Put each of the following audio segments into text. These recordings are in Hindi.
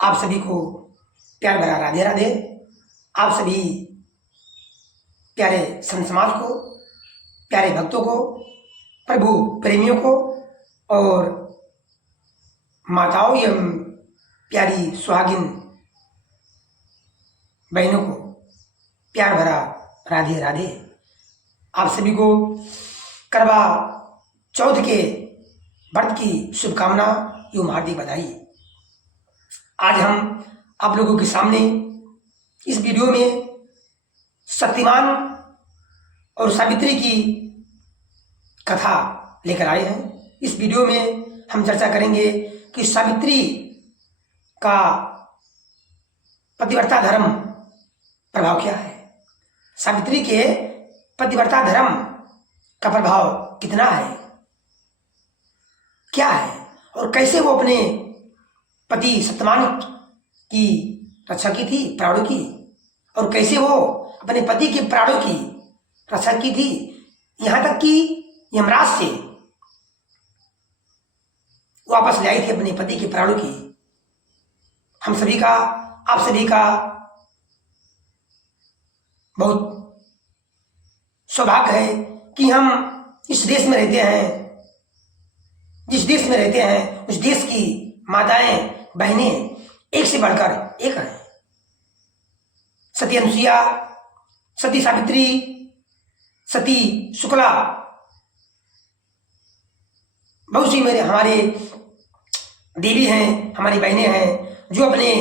आप सभी को प्यार भरा राधे राधे। आप सभी प्यारे संत समाज को, प्यारे भक्तों को, प्रभु प्रेमियों को और माताओं एवं प्यारी सुहागिन बहनों को प्यार भरा राधे राधे। आप सभी को करवा चौथ के व्रत की शुभकामना एवं हार्दिक बधाई। आज हम आप लोगों के सामने इस वीडियो में शक्तिमान और सावित्री की कथा लेकर आए हैं। इस वीडियो में हम चर्चा करेंगे कि सावित्री का पतिव्रता धर्म प्रभाव क्या है, सावित्री के पतिव्रता धर्म का प्रभाव कितना है, क्या है और कैसे वो अपने पति सत्यवान की रक्षा की थी, प्राणों की, और कैसे वो अपने पति के प्राणों की रक्षा की थी, यहां तक कि यमराज से वापस ले आई थी अपने पति के प्राणों की। हम सभी का, आप सभी का बहुत सौभाग्य है कि हम इस देश में रहते हैं, जिस देश में रहते हैं उस देश की माताएं बहनें एक से बढ़कर एक हैं। सती अनुसुईया, सती सावित्री, सती शुक्ला, बहुत सी मेरे हमारे देवी हैं, हमारी बहनें हैं जो अपने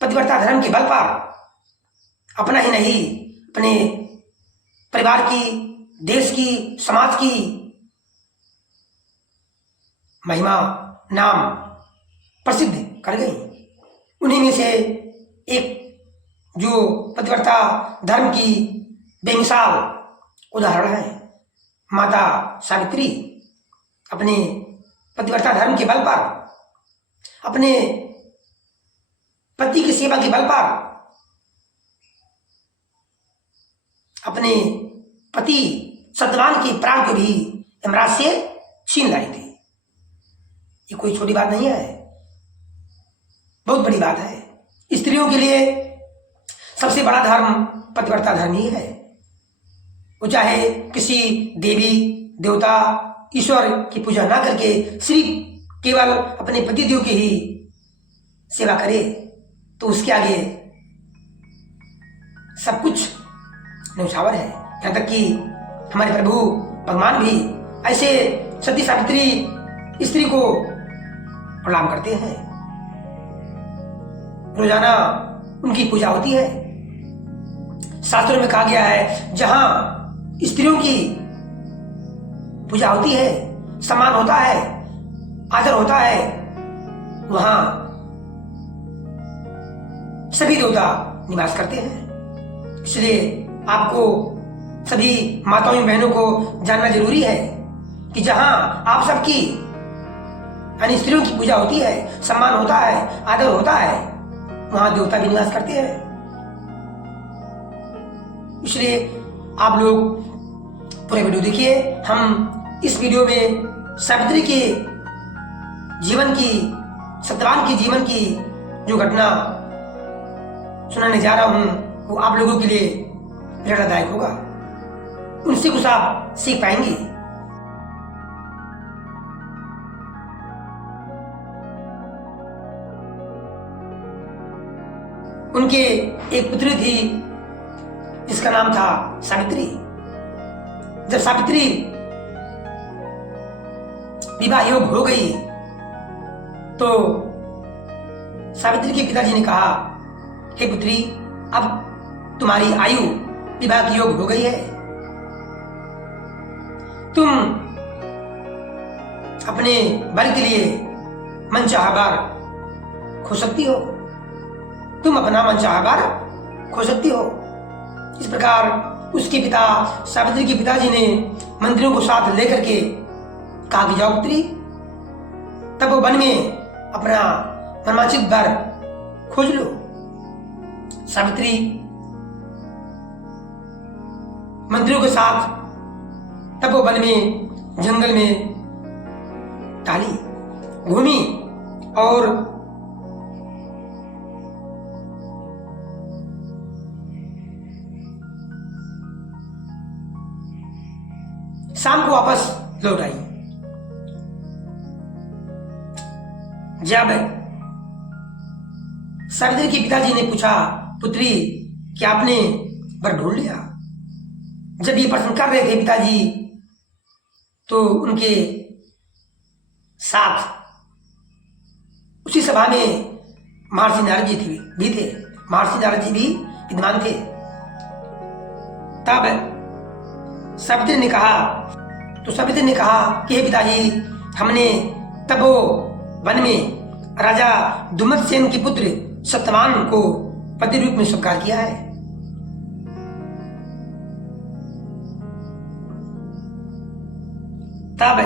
पतिव्रता धर्म के बल पर अपना ही नहीं अपने परिवार की, देश की, समाज की महिमा, नाम प्रसिद्ध कर गई। उन्हीं में से एक जो पतिव्रता धर्म की बेमिसाल उदाहरण है माता सावित्री। अपने पतिव्रता धर्म के बल पर, अपने पति की सेवा के बल पर अपने पति सत्यवान के प्राण को भी यमराज से छीन लाई थी। ये कोई छोटी बात नहीं है, बहुत बड़ी बात है। स्त्रियों के लिए सबसे बड़ा धर्म पतिव्रता धर्म ही है। वो चाहे किसी देवी देवता ईश्वर की पूजा ना करके सिर्फ केवल अपने पति देव की ही सेवा करे तो उसके आगे सब कुछ न्यौछावर है। यहाँ तक कि हमारे प्रभु भगवान भी ऐसे सती सावित्री स्त्री को प्रणाम करते हैं। रोजाना उनकी पूजा होती है। शास्त्रों में कहा गया है जहां स्त्रियों की पूजा होती है, सम्मान होता है, आदर होता है, वहां सभी देवता निवास करते हैं। इसलिए आपको सभी माताओं बहनों को जानना जरूरी है कि जहां आप सबकी यानी स्त्रियों की पूजा होती है, सम्मान होता है, आदर होता है, वहां देवता भी निवास करते हैं। इसलिए आप लोग पूरे वीडियो देखिए। हम इस वीडियो में सावित्री के जीवन की, सत्यवान के जीवन की जो घटना सुनाने जा रहा हूं वो आप लोगों के लिए प्रेरणादायक होगा। उनसे कुछ आप सीख पाएंगे। उनके एक पुत्री थी जिसका नाम था सावित्री। जब सावित्री विवाह योग हो गई तो सावित्री के पिताजी ने कहा, हे पुत्री, अब तुम्हारी आयु विवाह की योग हो गई है, तुम अपने बल के लिए मनचाहा वर खो सकती हो, तुम अपना मनचाहा वर खो सकती हो। इस प्रकार उसके पिता सावित्री के पिताजी ने मंत्रियों को साथ लेकर के कहा कि जाओ पुत्री, तब वो वन में अपना मनवांछित वर खोज लो। सावित्री मंत्रियों के साथ तब वो वन में, जंगल में टहली, घूमी और शाम को वापस लौट आई। जब सावित्री के पिताजी ने पूछा, पुत्री क्या आपने वर ढूंढ लिया? जब ये प्रश्न कर रहे थे पिताजी, तो उनके साथ उसी सभा में महर्षि नारद जी भी थे। महर्षि नारद जी भी विद्वान थे। तब सावित्री ने कहा कि हे पिताजी, हमने तपो वन में राजा दुम्मतसेन के पुत्र सत्यवान को पति रूप में स्वीकार किया है। तब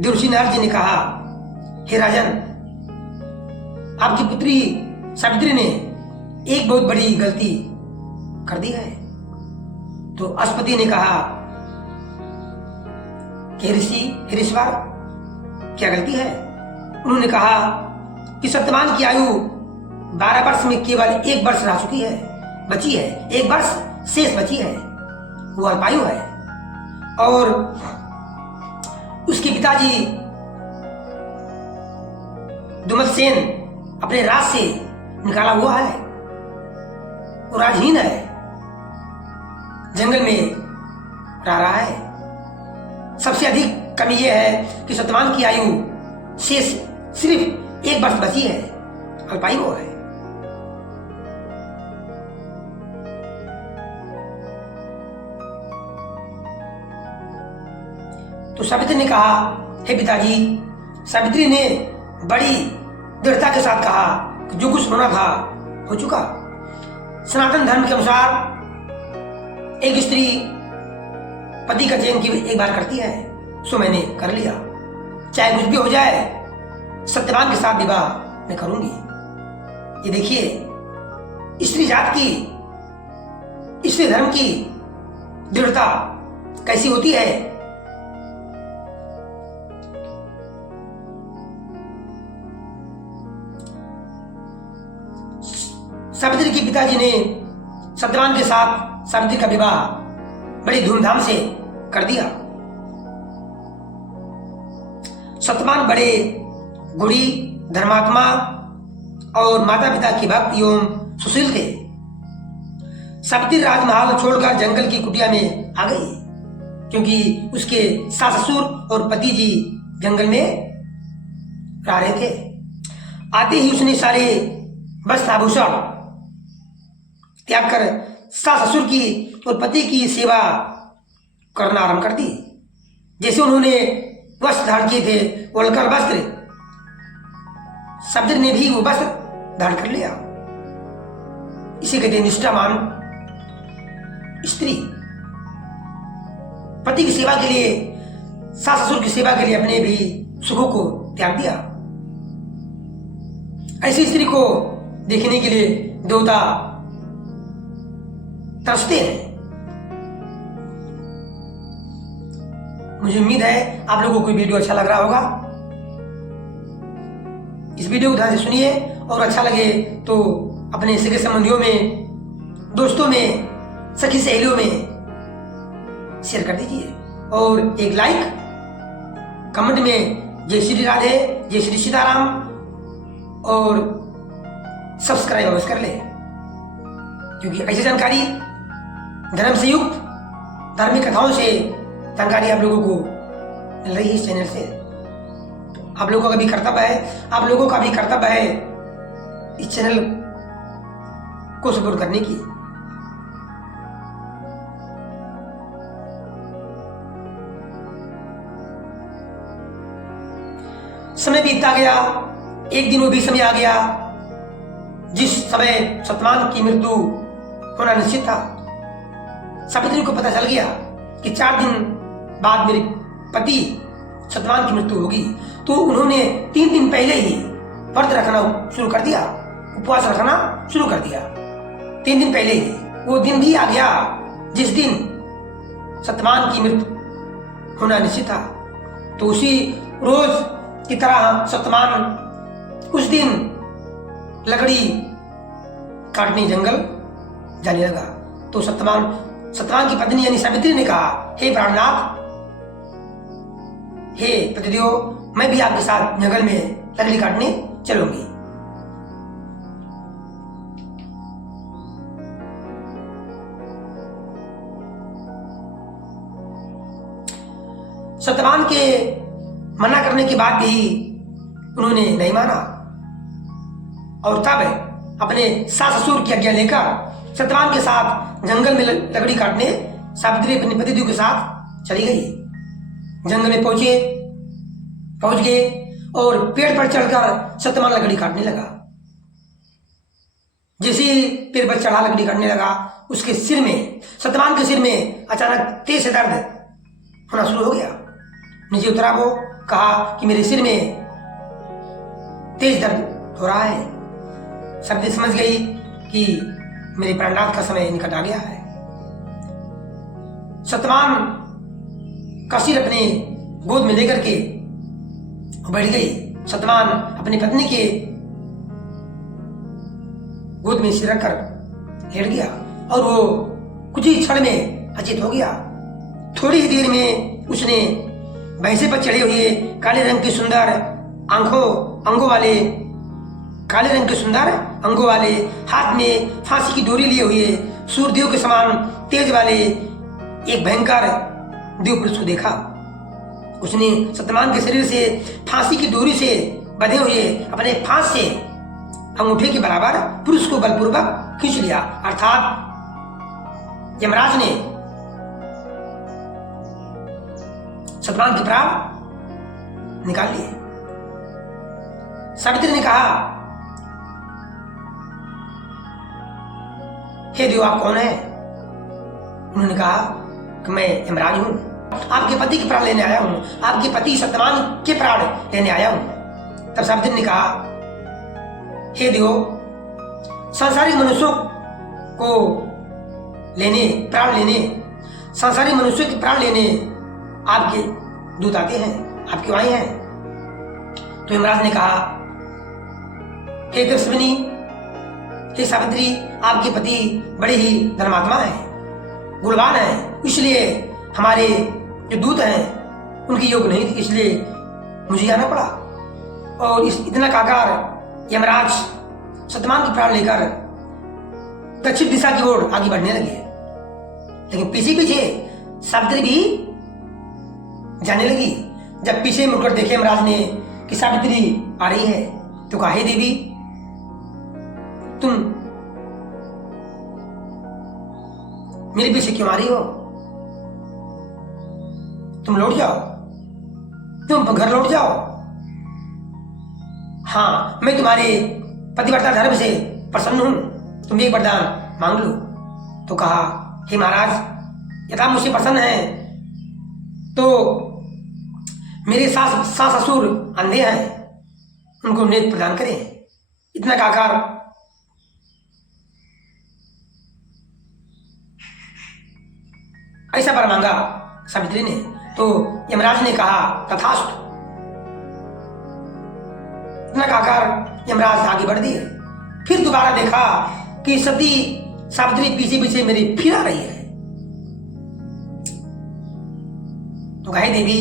देवर्षि नारद जी ने कहा, हे राजन, आपकी पुत्री सावित्री ने एक बहुत बड़ी गलती कर दी है। तो अश्वपति ने कहा कि ऋषिवर क्या गलती है? उन्होंने कहा कि सत्यवान की आयु 12 वर्ष में केवल 1 वर्ष रह चुकी है, बची है, 1 वर्ष शेष बची है, वो अल्पायु है। और उसके पिताजी दुम्मतसेन अपने राज से निकाला हुआ है, वो राजहीन है, जंगल में रह रहा है। सबसे अधिक कमी यह है कि सत्यवान की आयु शेष सिर्फ 1 वर्ष बची है, अल्पायु है। तो सावित्री ने कहा, हे पिताजी, सावित्री ने बड़ी दृढ़ता के साथ कहा कि जो कुछ होना था हो चुका। सनातन धर्म के अनुसार एक स्त्री पति का चयन की एक बार करती है, सो मैंने कर लिया, चाहे कुछ भी हो जाए, सत्यवान के साथ विवाह मैं करूंगी। ये देखिए स्त्री जात की, स्त्री धर्म की दृढ़ता कैसी होती है। सावित्री के पिताजी ने सत्यवान के साथ सावित्री का विवाह बड़ी धूमधाम से कर दिया। सत्यवान बड़े गुणी, धर्मात्मा और माता पिता के भक्त एवं सुशील थे। सावित्री राजमहल छोड़कर जंगल की कुटिया में आ गई, क्योंकि उसके सास ससुर और पति जी जंगल में रह रहे थे। आते ही उसने सारे वस्त्र आभूषण त्याग कर सास ससुर की और पति की सेवा करना आरंभ कर दी। जैसे उन्होंने वस्त्र धारण किए थे, वलकर वस्त्र, सावित्री ने भी वो वस्त्र धारण कर लिया। इसे कहते हैं निष्ठावान स्त्री। पति की सेवा के लिए, सास ससुर की सेवा के लिए अपने भी सुखों को त्याग दिया। ऐसी स्त्री को देखने के लिए देवता तरसते हैं। मुझे उम्मीद है आप लोगों को वीडियो अच्छा लग रहा होगा। इस वीडियो को ध्यान से सुनिए और अच्छा लगे तो अपने सगे संबंधियों में, दोस्तों में, सखी सहेलियों में शेयर कर दीजिए और एक लाइक, कमेंट में जय श्री राधे, जय श्री सीताराम और सब्सक्राइब अवश्य कर ले, क्योंकि ऐसी जानकारी धर्म से युक्त धार्मिक कथाओं से जानकारी आप लोगों को मिल रही है इस चैनल से। आप लोगों का भी कर्तव्य है, इस चैनल को सपोर्ट करने की। समय बीतता गया, एक दिन वो भी समय आ गया जिस समय सत्यवान की मृत्यु होना निश्चित था। सावित्री को पता चल गया कि 4 दिन बाद मेरे पति सत्यवान की मृत्यु होगी। तो उन्होंने 3 दिन पहले ही व्रत रखना शुरू कर दिया, उपवास रखना शुरू कर दिया। 3 दिन पहले ही वो दिन भी आ गया जिस दिन सत्यवान की मृत्यु होना निश्चित था। तो उसी रोज की तरह सत्यवान उस दिन लकड़ी काटने जंगल जाने लगा। तो सत्यवान सत्यवान की पत्नी यानी सावित्री ने कहा, हे प्राणनाथ, हे पतिदेव, मैं भी आपके साथ जंगल में लकड़ी काटने चलूंगी। सत्यवान के मना करने के बाद भी उन्होंने नहीं माना और तब अपने सास ससुर की आज्ञा लेकर सत्यवान के साथ जंगल में लकड़ी काटने सावित्री अपने पतिदेव के साथ चली गई। जंगल में पहुंच गए और पेड़ पर चढ़कर सत्यवान लकड़ी काटने लगा। जैसे ही पेड़ पर चढ़ा लकड़ी काटने लगा, उसके सिर में, सत्यवान के सिर में अचानक तेज से दर्द होना शुरू हो गया। नीचे उतरा वो, कहा कि मेरे सिर में तेज दर्द हो रहा है। सावित्री समझ गई कि मेरे प्राणनाथ का समय निकट आ गया है। सत्यवान का सिर अपने गोद में लेकर के बैठ गई। सत्यवान अपनी पत्नी के गोद में सिर रखकर लेट गया और वो कुछ ही क्षण में अचेत हो गया। थोड़ी ही देर में उसने भैंसे पर चढ़े हुए काले रंग के सुंदर अंगों वाले हाथ में फांसी की डोरी लिए हुए सूर्यदेव के समान तेज वाले एक भयंकर देव पुरुष को देखा। उसने सत्यवान के शरीर से फांसी की डोरी से बंधे हुए अपने फांस से अंगूठे के बराबर पुरुष को बलपूर्वक खींच लिया, अर्थात यमराज ने सत्यवान के प्राण निकाल लिए। सावित्री ने कहा, हे देव, आप कौन है? उन्होंने कहा कि मैं यमराज हूं, आपके पति के प्राण लेने आया हूं, आपके पति सत्यवान के प्राण लेने आया हूं। तब सावित्री ने कहा, हे देव, सांसारिक मनुष्यों के प्राण लेने आपके दूत आते हैं, आप क्यों आए हैं? तो यमराज ने कहा, हे तपस्विनी, हे सावित्री, आपके पति बड़े ही धर्मात्मा हैं, गुणवान हैं, इसलिए हमारे जो दूत हैं उनकी योग नहीं थी, इसलिए मुझे आना पड़ा। और इतना कहकर यमराज सत्यवान के प्राण लेकर दक्षिण दिशा की ओर आगे बढ़ने लगे। लेकिन पीछे पीछे सावित्री भी जाने लगी। जब पीछे मुड़कर देखे यमराज ने कि सावित्री आ रही है, तो कहा, हे देवी, तुम मेरे पीछे क्यों आ रही हो? तुम लौट जाओ, तुम घर लौट जाओ। हाँ, मैं तुम्हारे पतिव्रता धर्म से प्रसन्न हूं, तुम एक वरदान मांग लो। तो कहा, हे महाराज, यदि आप मुझसे प्रसन्न हैं तो मेरे सास ससुर अंधे हैं, उनको नेत्र प्रदान करें। इतना कहकर ऐसा वर मांगा सावित्री ने। तो यमराज ने कहा, तथास्तु। इतना कहकर यमराज आगे बढ़ दिए। फिर दोबारा देखा कि सती सावित्री पीछे पीछे मेरी फिर आ रही है। तो कहे, देवी,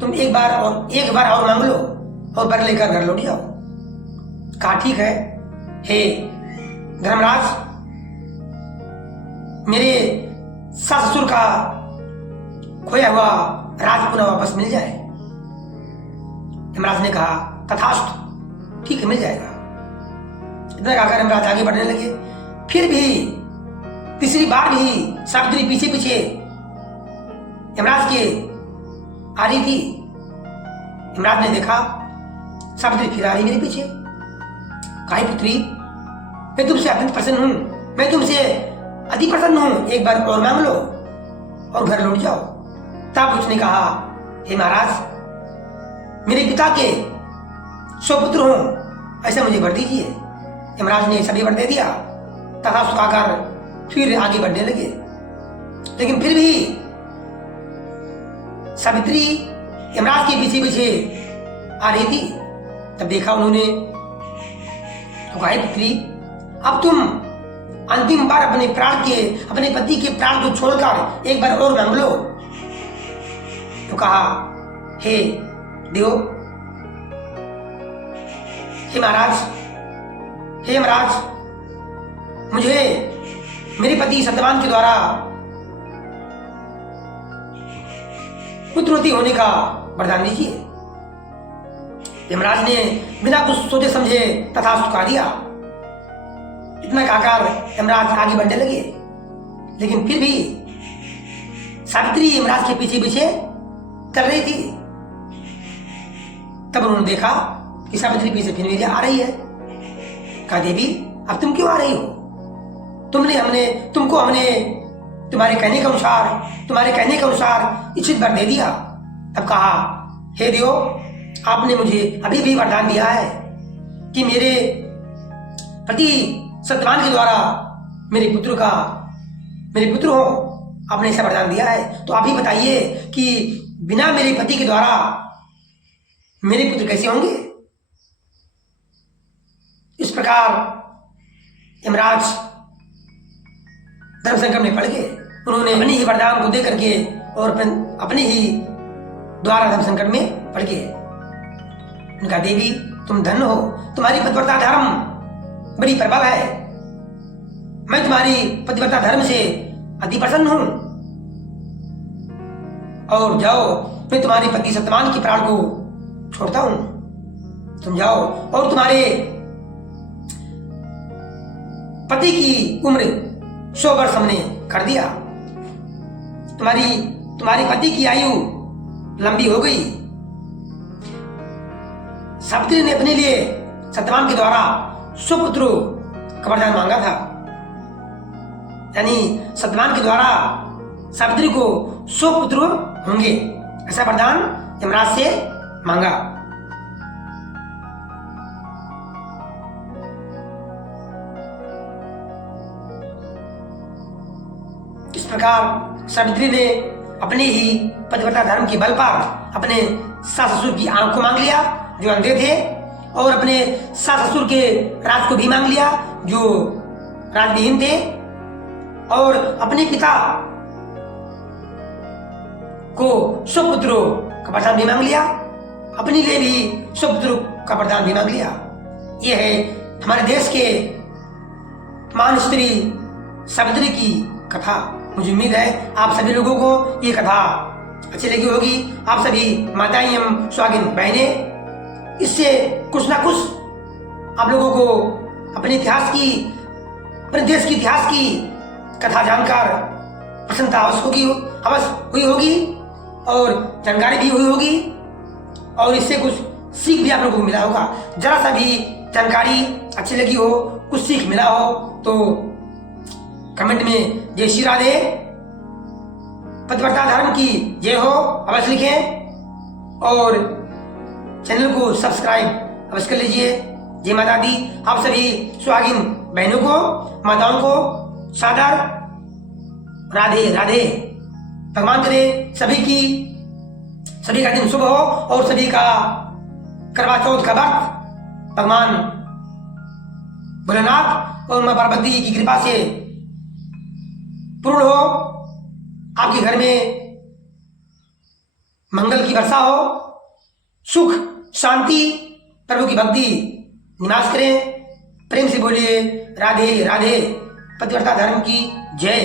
तुम एक बार और मांग लो और वर लेकर घर लौट जाओ। कहा, ठीक है, हे धर्मराज, मेरे सास ससुर का खोया हुआ राज पुनः वापस मिल जाए। यमराज ने कहा, तथास्तु, ठीक है, मिल जाएगा। इतना कहकर यमराज आगे बढ़ने लगे। फिर भी तीसरी बार भी सावित्री पीछे पीछे यमराज के आ रही थी। यमराज ने देखा सावित्री फिर आ रही मेरे पीछे। कहा, पुत्री, मैं तुमसे अत्यंत प्रसन्न हूं, मैं तुमसे अति प्रसन्न हूं, एक बार और मांग लो और घर लौट जाओ। तब उसने कहा, हे महाराज, मेरे पिता के 100 पुत्र हों, ऐसा मुझे वर दीजिए। यमराज ने सभी वर दे दिया तथा सुखाकर फिर आगे बढ़ने लगे। लेकिन फिर भी सावित्री यमराज के पीछे पीछे आ रही थी। तब देखा उन्होंने, तो कहा, पुत्री, अब तुम अंतिम बार अपने पति के प्राण को छोड़कर एक बार और मांग लो। तो कहा, हे देव, हे महाराज, हे यमराज, मुझे मेरे पति सत्यवान के द्वारा पुत्रवती होने का वरदान दीजिए। यमराज ने बिना कुछ सोचे समझे तथास्तु कहा दिया। इतना कहकर यमराज आगे बढ़ने लगे, लेकिन फिर भी सावित्री यमराज के पीछे पीछे चल रही थी। तब उन्होंने देखा कि सावित्री पीछे फिर मेरी आ रही है। कहा, देवी, अब तुम क्यों आ रही हो? हमने तुम्हारे कहने के अनुसार इच्छित वर दे दिया। तब कहा, हे देव, आपने मुझे अभी भी वरदान दिया है कि मेरे पति सत्यवान के द्वारा मेरे पुत्र हो। आपने ऐसा वरदान दिया है, तो आप ही बताइए कि बिना मेरे पति के द्वारा मेरे पुत्र कैसे होंगे? इस प्रकार यमराज धर्म संकट में पड़ गए। उन्होंने अपने ही वरदान को दे करके और अपने ही द्वारा धर्म संकट में पड़ गए। उनका, देवी, तुम धन्य हो, तुम्हारी पतिव्रता धर्म बड़ी प्रबल है। मैं तुम्हारी पतिव्रता धर्म से अति प्रसन्न हूं। और जाओ, मैं तुम्हारे पति सत्यवान के प्राण को छोड़ता हूं। तुम जाओ और तुम्हारे पति की उम्र 100 वर्ष हमने कर दिया। तुम्हारे पति की आयु लंबी हो गई। सावित्री ने अपने लिए सत्यवान के द्वारा 100 पुत्रों का वरदान मांगा था। यानी सत्यवान के द्वारा सावित्री को 100 पुत्र होंगे, ऐसा वरदान यमराज से मांगा। इस प्रकार सावित्री ने अपने ही पतिव्रता धर्म के बल पर अपने सास ससुर की आंख को मांग लिया जो अंधे थे, और अपने सास ससुर के राज को भी मांग लिया जो राजविहीन थे, और अपने पिता को 100 पुत्रों का वरदान भी मांग लिया, अपने लिए भी 100 पुत्रों का वरदान भी मांग लिया। यह है हमारे देश के महान स्त्री सावित्री की कथा। मुझे उम्मीद है आप सभी लोगों को ये कथा अच्छी लगी होगी। आप सभी माताएं एवं सुहागिन बहनें इससे कुछ ना कुछ आप लोगों को अपने देश की इतिहास की कथा जानकर प्रसन्नता अवश्य हुई होगी और जानकारी भी हुई होगी, और इससे कुछ सीख भी आप लोगों को मिला होगा। जरा सा भी जानकारी अच्छी लगी हो, कुछ सीख मिला हो तो कमेंट में जय श्री राधे, पतिव्रता धर्म की जय हो अवश्य लिखें, और चैनल को सब्सक्राइब अवश्य कर लीजिए। जय माता दी। आप सभी सुहागिन बहनों को, माताओं को सादर राधे राधे। भगवान करे सभी का दिन शुभ हो और सभी का करवा चौथ का व्रत भगवान भोलेनाथ और मां पार्वती की कृपा से पूर्ण हो। आपके घर में मंगल की वर्षा हो, सुख शांति प्रभु की भक्ति निवास करें। प्रेम से बोलिए राधे राधे। पतिव्रता धर्म की जय।